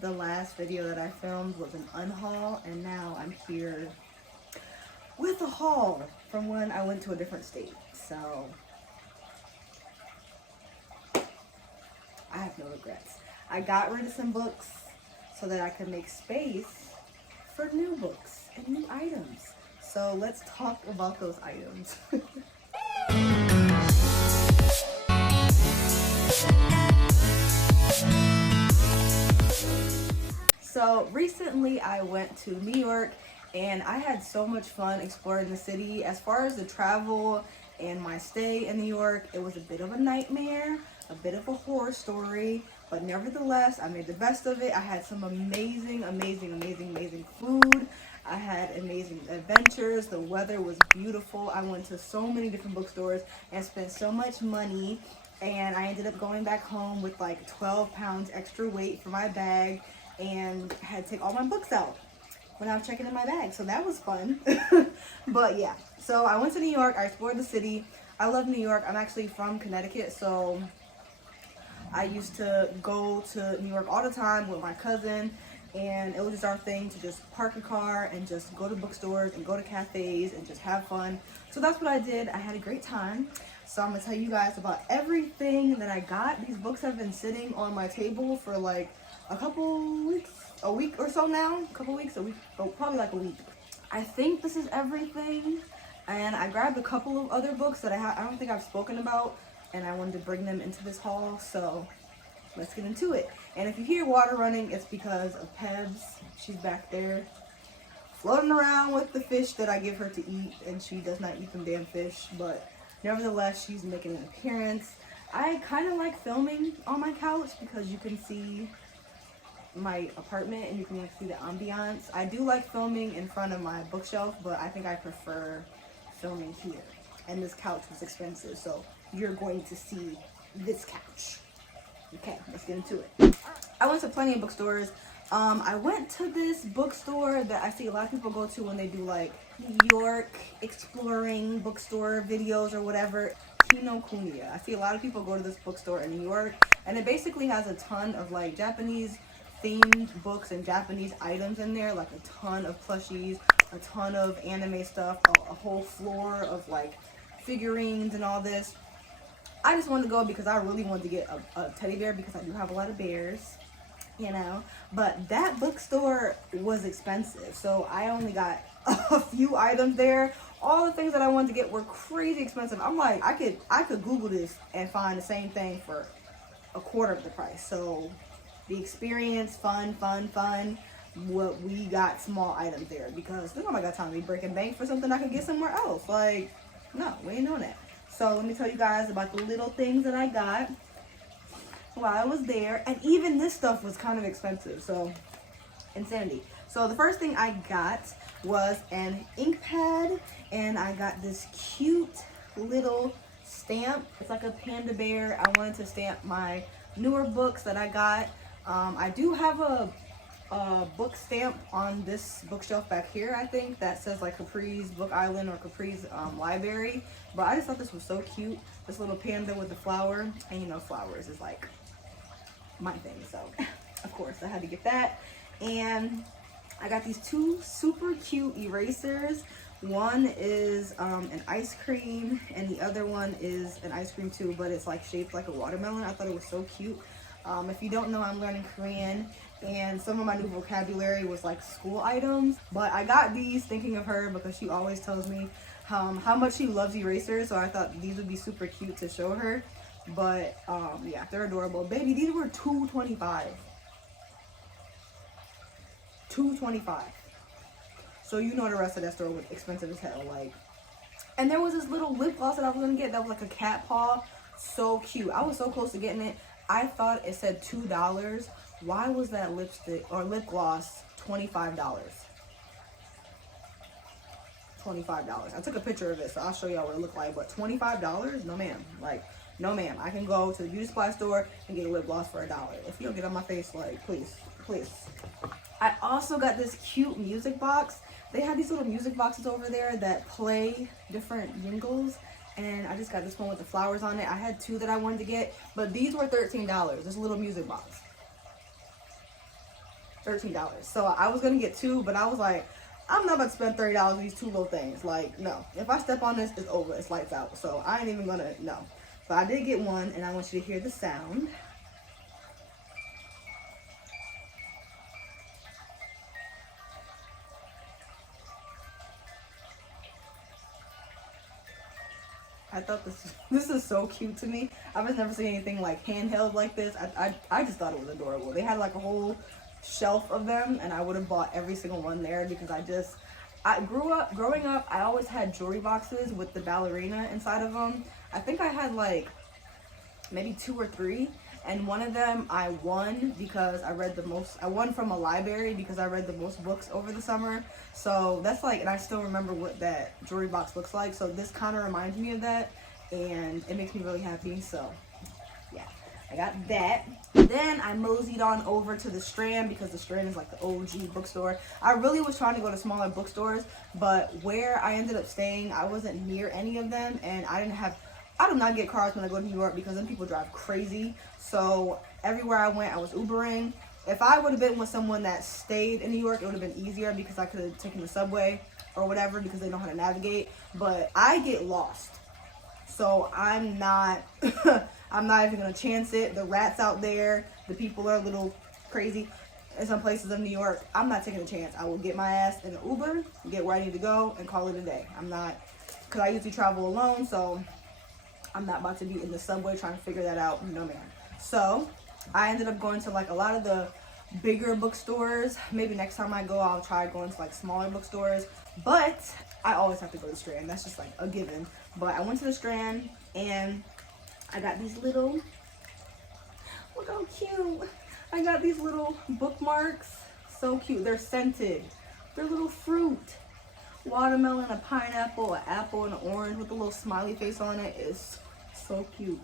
The last video that I filmed was an unhaul, and now I'm here with a haul from when I went to a different state. So I have no regrets. I got rid of some books so that I could make space for new books and new items. So let's talk about those items. So recently I went to New York and I had so much fun exploring the city. As far as the travel and my stay in New York, it was a bit of a nightmare, a bit of a horror story, but nevertheless, I made the best of it. I had some amazing food. I had amazing adventures. The weather was beautiful. I went to so many different bookstores and spent so much money, and I ended up going back home with like 12 pounds extra weight for my bag, and had to take all my books out when I was checking in my bag. So that was fun. But yeah, so I went to New York. I explored the city. I love New York. I'm actually from Connecticut, so I used to go to New York all the time with my cousin, and it was just our thing to just park a car and just go to bookstores and go to cafes and just have fun. So that's what I did. I had a great time. So I'm gonna tell you guys about everything that I got. These books have been sitting on my table for like a couple weeks, a week or so now. A couple weeks, a week, probably like a week. I think this is everything. And I grabbed a couple of other books that I don't think I've spoken about, and I wanted to bring them into this haul. So let's get into it. And if you hear water running, it's because of Pebs. She's back there floating around with the fish that I give her to eat, and she does not eat them damn fish, but nevertheless, she's making an appearance. I kind of like filming on my couch because you can see my apartment and you can like see the ambiance. I do like filming in front of my bookshelf, but I think I prefer filming here. And this couch was expensive, so you're going to see this couch. Okay, let's get into it. I went to plenty of bookstores. I went to this bookstore that I see a lot of people go to when they do like New York exploring bookstore videos or whatever. Kinokuniya. I see a lot of people go to this bookstore in New York, and it basically has a ton of like Japanese themed books and Japanese items in there, like a ton of plushies, a ton of anime stuff, a whole floor of like figurines and all this. I just wanted to go because I really wanted to get a teddy bear because I do have a lot of bears, you know. But that bookstore was expensive, so I only got a few items there. All the things that I wanted to get were crazy expensive. I'm like, I could Google this and find the same thing for a quarter of the price. So the experience, fun. What we got small items there because nobody got time to be breaking bank for something I could get somewhere else. Like, no, we ain't doing that. So let me tell you guys about the little things that I got while I was there. And even this stuff was kind of expensive, so insanity. So the first thing I got was an ink pad, and I got this cute little stamp. It's like a panda bear. I wanted to stamp my newer books that I got. I do have a book stamp on this bookshelf back here, I think, that says like Capri'sBookIsland or Capri's Library. But I just thought this was so cute. This little panda with the flower. And you know, flowers is like my thing. So, of course, I had to get that. And I got these two super cute erasers. One is an ice cream, and the other one is an ice cream too, but it's like shaped like a watermelon. I thought it was so cute. If you don't know, I'm learning Korean, and some of my new vocabulary was like school items, but I got these thinking of her because she always tells me how much she loves erasers, so I thought these would be super cute to show her. But yeah, they're adorable. Baby, these were $2.25. $2.25. So you know the rest of that store was expensive as hell. Like, and there was this little lip gloss that I was gonna get that was like a cat paw. So cute. I was so close to getting it. I thought it said $2. Why was that lipstick or lip gloss $25? $25. I took a picture of it, so I'll show y'all what it looked like. But $25? No ma'am. Like, no ma'am. I can go to the beauty supply store and get a lip gloss for $1. If you don't get on my face, like, please. I also got this cute music box. They have these little music boxes over there that play different jingles, and I just got this one with the flowers on it. I had two that I wanted to get, but these were $13. This little music box. $13. So I was gonna get two, but I was like, I'm not about to spend $30 on these two little things. Like, no. If I step on this, it's over. It's lights out. So I ain't even gonna, no. But I did get one, and I want you to hear the sound. I thought this is so cute to me. I've just never seen anything like handheld like this. I just thought it was adorable. They had like a whole shelf of them, and I would have bought every single one there because growing up, I always had jewelry boxes with the ballerina inside of them. I think I had like maybe 2 or 3, and one of them I won because I read the most. I won from a library because I read the most books over the summer. So that's like, and I still remember what that jewelry box looks like. So this kind of reminds me of that, and it makes me really happy. So yeah, I got that. Then I moseyed on over to the Strand because the Strand is like the OG bookstore. I really was trying to go to smaller bookstores, but where I ended up staying, I wasn't near any of them, and I do not get cars when I go to New York because then people drive crazy. So everywhere I went, I was Ubering. If I would have been with someone that stayed in New York, it would have been easier because I could have taken the subway or whatever because they know how to navigate. But I get lost. So I'm not I'm not even gonna chance it. The rats out there, the people are a little crazy in some places of New York. I'm not taking a chance. I will get my ass in an Uber, get where I need to go, and call it a day. I'm not, because I usually travel alone, so I'm not about to be in the subway trying to figure that out. No, ma'am. So I ended up going to like a lot of the bigger bookstores. Maybe next time I go, I'll try going to like smaller bookstores. But I always have to go to Strand. That's just like a given. But I went to the Strand and I got these little, look how cute. I got these little bookmarks. So cute. They're scented. They're little fruit. Watermelon, a pineapple, an apple, and an orange with a little smiley face on it. It's so cute.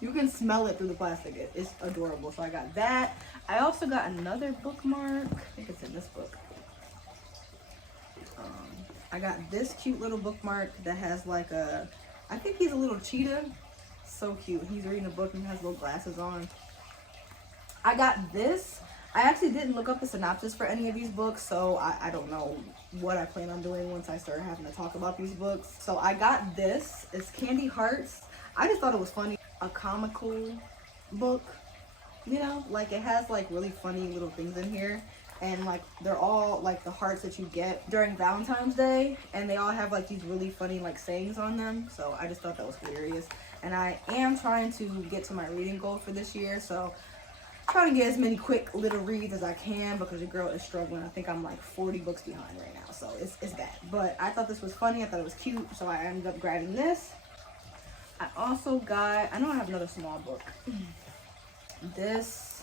You can smell it through the plastic. It's adorable. So I got that. I also got another bookmark. I think it's in this book. I got this cute little bookmark that has like a, I think he's a little cheetah. So cute. He's reading a book and has little glasses on. I got this. I actually didn't look up the synopsis for any of these books, so I don't know what I plan on doing once I start having to talk about these books. So I got this. It's Candy Hearts. I just thought it was funny. A comical book, you know, like it has like really funny little things in here, and like they're all like the hearts that you get during Valentine's Day, and they all have like these really funny like sayings on them. So I just thought that was hilarious, and I am trying to get to my reading goal for this year, so trying to get as many quick little reads as I can because your girl is struggling. I think I'm like 40 books behind right now, so it's bad. But I thought this was funny. I thought it was cute, so I ended up grabbing this. I also got, I know I have another small book. This,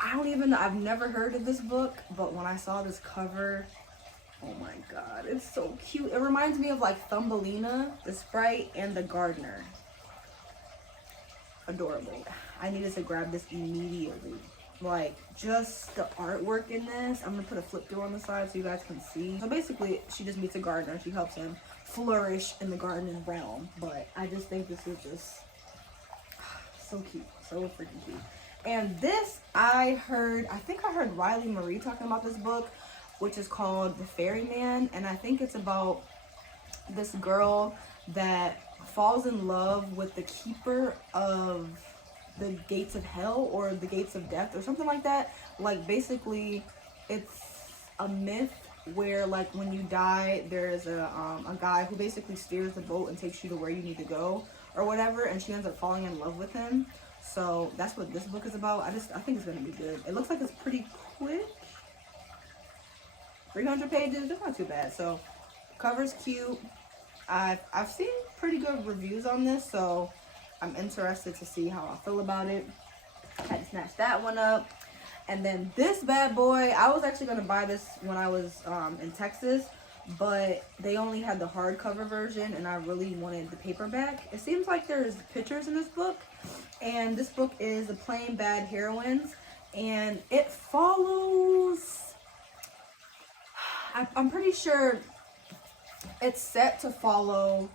I've never heard of this book, but when I saw this cover, oh my god, it's so cute. It reminds me of like Thumbelina, the Sprite, and the Gardener. Adorable. I needed to grab this immediately. Like, just the artwork in this. I'm gonna put a flip through on the side so you guys can see. So basically, she just meets a gardener. She helps him flourish in the gardening realm. But I just think this is just so cute. So freaking cute. And this, I think I heard Riley Marie talking about this book, which is called The Ferryman. And I think it's about this girl that falls in love with the keeper of the gates of hell or the gates of death or something like that. Like basically it's a myth where like when you die there's a guy who basically steers the boat and takes you to where you need to go or whatever, and she ends up falling in love with him. So that's what this book is about. I think it's gonna be good. It looks like it's pretty quick. 300 pages, that's not too bad. So cover's cute. I've seen pretty good reviews on this, so I'm interested to see how I feel about it. I had to snatch that one up. And then this bad boy, I was actually going to buy this when I was in Texas, but they only had the hardcover version, and I really wanted the paperback. It seems like there's pictures in this book, and this book is The Plain Bad Heroines, and it follows, I'm pretty sure it's set to follow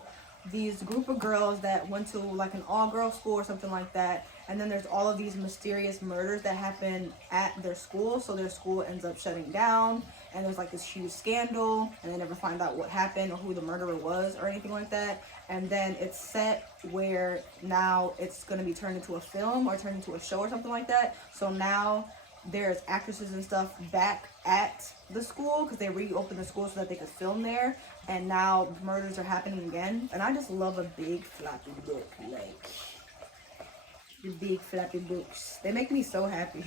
these group of girls that went to like an all-girl school or something like that, and then there's all of these mysterious murders that happen at their school. So their school ends up shutting down, and there's like this huge scandal, and they never find out what happened or who the murderer was or anything like that. And then it's set where now it's going to be turned into a film or turned into a show or something like that. So now there's actresses and stuff back at the school because they reopened the school so that they could film there, and now murders are happening again. And I just love a big floppy book, like the big floppy books. They make me so happy.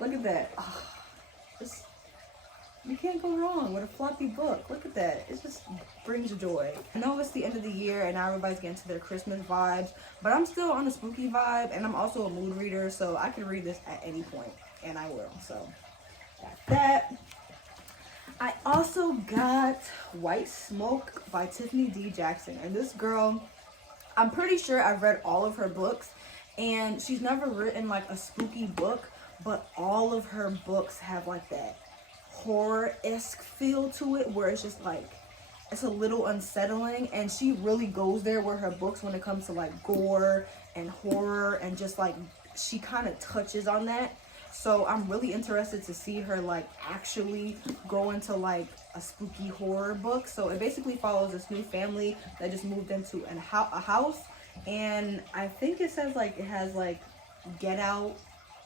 Look at that. Oh, you can't go wrong with a floppy book. Look at that. It just brings joy. I know it's the end of the year and now everybody's getting to their Christmas vibes, but I'm still on a spooky vibe, and I'm also a mood reader, so I can read this at any point, and I will. So got that. I also got White Smoke by Tiffany D. Jackson. And this girl, I'm pretty sure I've read all of her books, and she's never written like a spooky book, but all of her books have like that horror-esque feel to it, where it's just like, it's a little unsettling, and she really goes there with her books when it comes to like gore and horror, and just like she kind of touches on that. So I'm really interested to see her like actually go into like a spooky horror book. So it basically follows this new family that just moved into a house, and I think it says like it has like Get Out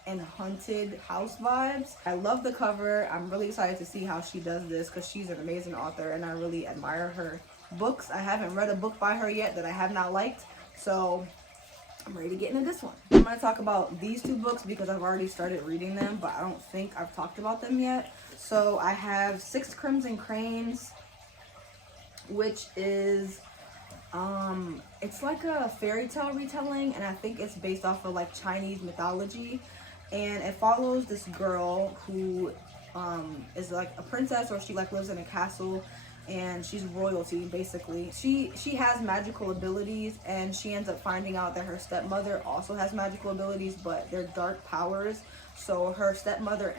and haunted house vibes. I love the cover. I'm really excited to see how she does this because she's an amazing author and I really admire her books. I haven't read a book by her yet that I have not liked, so I'm ready to get into this one. I'm going to talk about these two books because I've already started reading them, but I don't think I've talked about them yet. So I have Six Crimson Cranes, which is it's like a fairy tale retelling, and I think it's based off of like Chinese mythology, and it follows this girl who is like a princess, or she like lives in a castle, and she's royalty basically. She has magical abilities, and she ends up finding out that her stepmother also has magical abilities, but they're dark powers. So her stepmother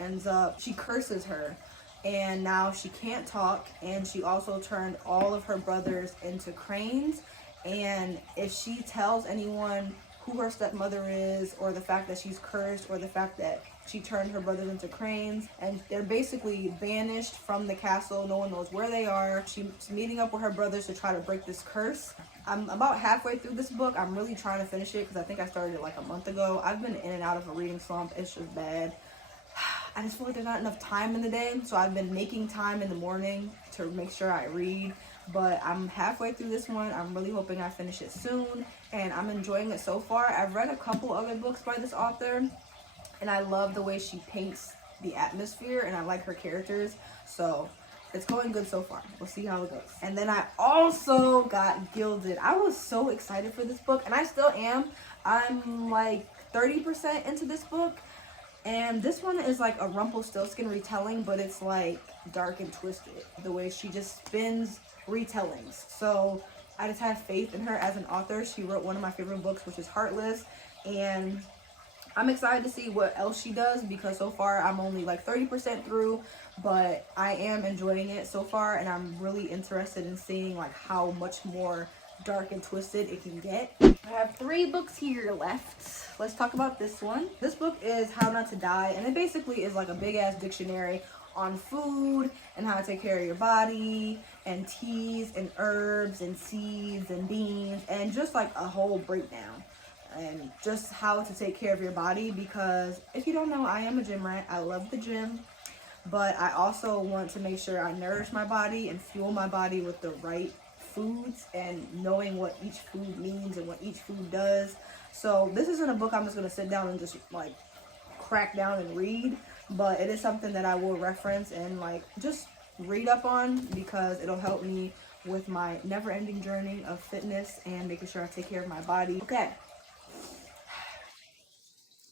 she curses her, and now she can't talk, and she also turned all of her brothers into cranes. And if she tells anyone who her stepmother is, or the fact that she's cursed, or the fact that she turned her brothers into cranes, and they're basically banished from the castle, no one knows where they are. She's meeting up with her brothers to try to break this curse. I'm about halfway through this book. I'm really trying to finish it because I think I started it like a month ago. I've been in and out of a reading slump. It's just bad. I just feel like there's not enough time in the day, so I've been making time in the morning to make sure I read. But I'm halfway through this one. I'm really hoping I finish it soon, and I'm enjoying it so far. I've read a couple other books by this author, and I love the way she paints the atmosphere, and I like her characters, so it's going good so far. We'll see how it goes. And then I also got Gilded. I was so excited for this book, and I still am. I'm like 30% into this book, and this one is like a Rumpelstiltskin retelling, but it's like dark and twisted, the way she just spins retellings. So I just have faith in her as an author. She wrote one of my favorite books, which is Heartless, and I'm excited to see what else she does, because so far I'm only like 30% through, but I am enjoying it so far, and I'm really interested in seeing like how much more dark and twisted it can get. I have 3 books here left. Let's talk about this one. This book is How Not to Die, and it basically is like a big ass dictionary on food and how to take care of your body, and teas and herbs and seeds and beans, and just like a whole breakdown and just how to take care of your body. Because if you don't know, I am a gym rat. I love the gym, but I also want to make sure I nourish my body and fuel my body with the right foods, and knowing what each food means and what each food does. So this isn't a book I'm just going to sit down and just like crack down and read, but it is something that I will reference and like just read up on, because it'll help me with my never-ending journey of fitness and making sure I take care of my body. Okay.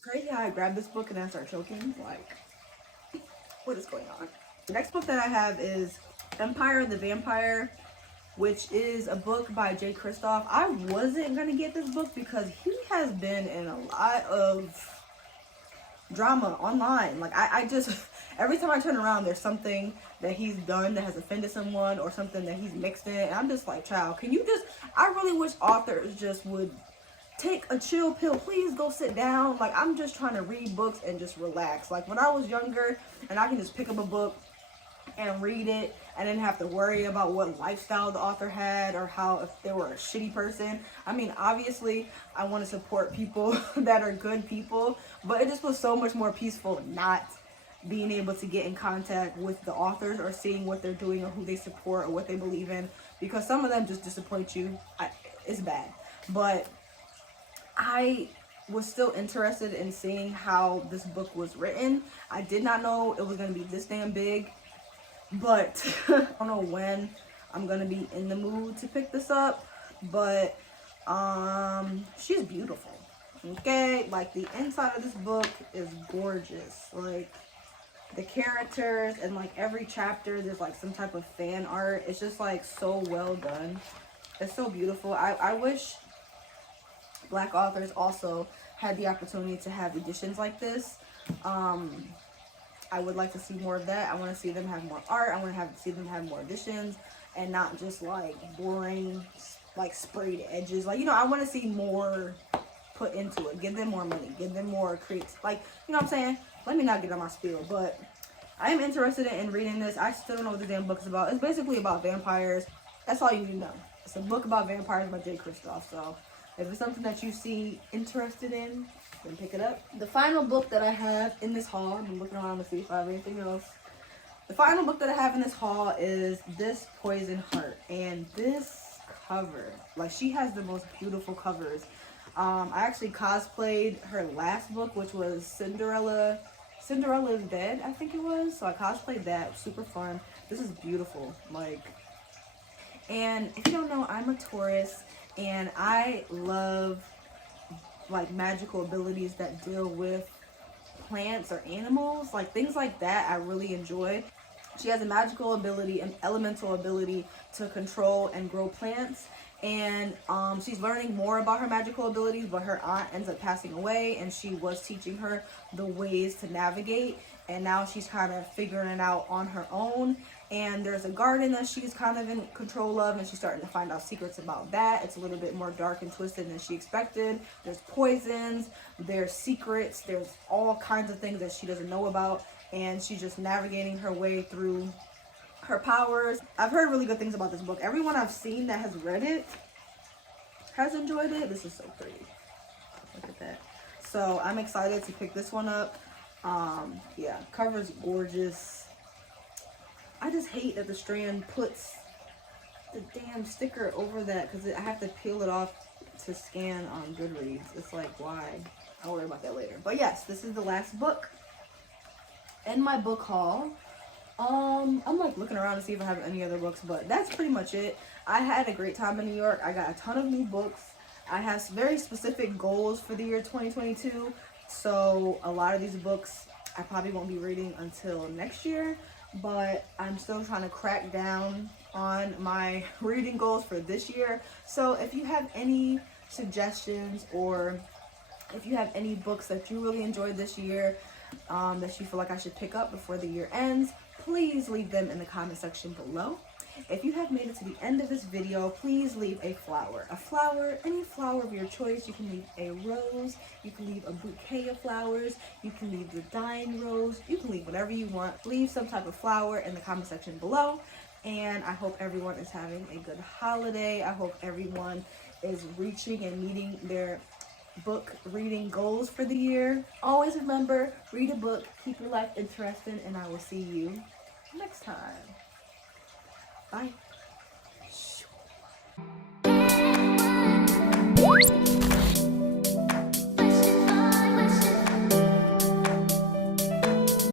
Crazy how I grabbed this book and then I start choking. Like, what is going on? The next book that I have is Empire the Vampire, which is a book by Jay Kristoff. I wasn't gonna get this book because he has been in a lot of drama online. Like I just, every time I turn around, there's something that he's done that has offended someone, or something that he's mixed in, and I'm just like, child, can you just, I really wish authors just would take a chill pill. Please go sit down. Like, I'm just trying to read books and just relax. Like, when I was younger and I can just pick up a book and read it and didn't have to worry about what lifestyle the author had or how, if they were a shitty person. I mean, obviously I want to support people that are good people, but it just was so much more peaceful not being able to get in contact with the authors or seeing what they're doing or who they support or what they believe in, because some of them just disappoint you. It's bad. But I was still interested in seeing how this book was written. I did not know it was going to be this damn big, but I don't know when I'm going to be in the mood to pick this up, but she's beautiful. Okay, like, the inside of this book is gorgeous. Like, the characters and like every chapter there's like some type of fan art. It's just like so well done. It's so beautiful. I wish Black authors also had the opportunity to have editions like this. I would like to see more of that. I want to see them have more art. I want to see them have more editions and not just like boring, like sprayed edges. Like, you know, I want to see more put into it. Give them more money. Give them more creates. Like, you know what I'm saying? Let me not get on my spiel, but I am interested in reading this. I still don't know what the damn book is about. It's basically about vampires. That's all you need to know. It's a book about vampires by J. Kristoff. So if it's something that you see interested in, then pick it up. The final book that I have in this haul, I've been looking around to see if I have anything else. The final book that I have in this haul is This Poison Heart. And this cover, like, she has the most beautiful covers. I actually cosplayed her last book, which was Cinderella's Dead, I think it was. So I cosplayed that. Super fun. This is beautiful. Like, and if you don't know, I'm a Taurus, and I love like magical abilities that deal with plants or animals, like things like that. I really enjoy. She has a magical ability, an elemental ability to control and grow plants. And she's learning more about her magical abilities, but her aunt ends up passing away, and she was teaching her the ways to navigate, and now she's kind of figuring it out on her own. And there's a garden that she's kind of in control of, and she's starting to find out secrets about that. It's a little bit more dark and twisted than she expected. There's poisons, there's secrets, there's all kinds of things that she doesn't know about, and she's just navigating her way through her powers. I've heard really good things about this book. Everyone I've seen that has read it has enjoyed it. This is so pretty. Look at that. So I'm excited to pick this one up. Yeah, cover's gorgeous. I just hate that the Strand puts the damn sticker over that, because I have to peel it off to scan on Goodreads. It's like, why? I'll worry about that later. But yes, this is the last book in my book haul. I'm like looking around to see if I have any other books, but that's pretty much it. I had a great time in New York. I got a ton of new books. I have very specific goals for the year 2022. So a lot of these books I probably won't be reading until next year, but I'm still trying to crack down on my reading goals for this year. So if you have any suggestions, or if you have any books that you really enjoyed this year, that you feel like I should pick up before the year ends, please leave them in the comment section below. If you have made it to the end of this video, please leave a flower. A flower, any flower of your choice. You can leave a rose, you can leave a bouquet of flowers, you can leave the dying rose, you can leave whatever you want. Leave some type of flower in the comment section below. And I hope everyone is having a good holiday. I hope everyone is reaching and meeting their book reading goals for the year. Always remember, read a book, keep your life interesting, and I will see you next time. Bye.